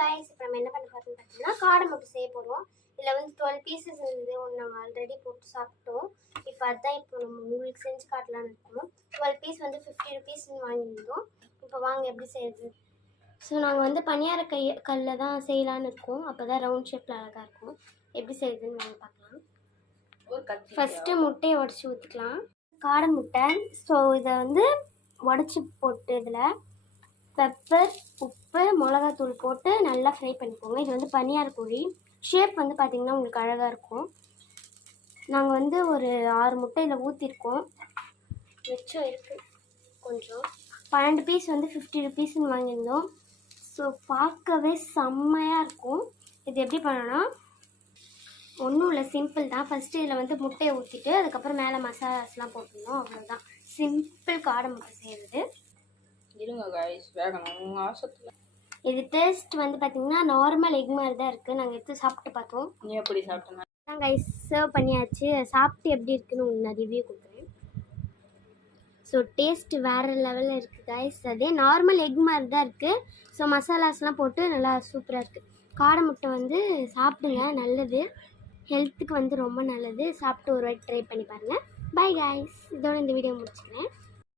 Guys, இப்போ நம்ம என்ன பண்ண போறோம்னு பார்த்தீங்கன்னா காடை முட்டை செய்ய போகிறோம். இதில் வந்து 12 பீசஸ் இருந்தது. ஒன்று நாங்கள் ஆல்ரெடி போட்டு சாப்பிட்டோம். இப்போ அதுதான் இப்போ நம்ம உங்களுக்கு செஞ்சு காட்டலான்னு இருக்கோம். 12 பீஸ் வந்து 50 ருபீஸ்ன்னு வாங்கியிருந்தோம். இப்போ வாங்க எப்படி செய்யுது. ஸோ நாங்கள் வந்து பனியார கல்லில் தான் செய்யலான்னு இருக்கோம். அப்போ தான் ரவுண்ட் ஷேப்பில் அழகாக இருக்கும். எப்படி செய்யுதுன்னு வாங்க பார்க்கலாம். ஃபஸ்ட்டு முட்டையை உடச்சி ஊற்றிக்கலாம். காடை முட்டை. ஸோ இதை வந்து உடச்சி போட்டு இதில் பெப்பர், உப்பு, மிளகாத்தூள் போட்டு நல்லா ஃப்ரை பண்ணிக்கோங்க. இது வந்து பனியார கோழி. ஷேப் வந்து பார்த்திங்கன்னா உங்களுக்கு அழகாக இருக்கும். நாங்கள் வந்து ஒரு 6 முட்டையில் ஊற்றிருக்கோம். மிச்சம் இருக்குது கொஞ்சம். 12 பீஸ் வந்து 50 ருபீஸ்ன்னு வாங்கியிருந்தோம். ஸோ பார்க்கவே செம்மையாக இருக்கும். இது எப்படி பண்ணோன்னா ஒன்றும் இல்லை, சிம்பிள் தான். ஃபஸ்ட்டு இதில் வந்து முட்டையை ஊற்றிட்டு அதுக்கப்புறம் மேலே மசாலாஸ்லாம் போட்டுருந்தோம். அவ்வளோதான், சிம்பிள் காடை முட்டை செய்கிறது. இருங்க गाइस, வேகணும் ஆசத்துல. இது டேஸ்ட் வந்து பார்த்தீங்கன்னா நார்மல் எக் மாதிரி தான் இருக்குது. நாங்கள் எடுத்து சாப்பிட்டு பார்த்தோம். நீ எப்படி சாப்பிட்டேன்? நான் கைஸ் சர்வ் பண்ணியாச்சு. சாப்பிட்டு எப்படி இருக்குன்னு உங்களுக்கு நான் ரிவ்யூ கொடுக்குறேன். ஸோ டேஸ்ட் வேறு லெவலில் இருக்குது கைஸ். அதே நார்மல் எக் மாதிரி தான் இருக்குது. ஸோ மசாலாஸ்லாம் போட்டு நல்லா சூப்பராக இருக்குது. காடை முட்டை வந்து சாப்பிடுங்க, நல்லது, ஹெல்த்துக்கு வந்து ரொம்ப நல்லது. சாப்பிட்டு ஒரு வாட்டி ட்ரை பண்ணி பாருங்கள். பை கைஸ், இதோட இந்த வீடியோ முடிச்சுக்கிறேன்.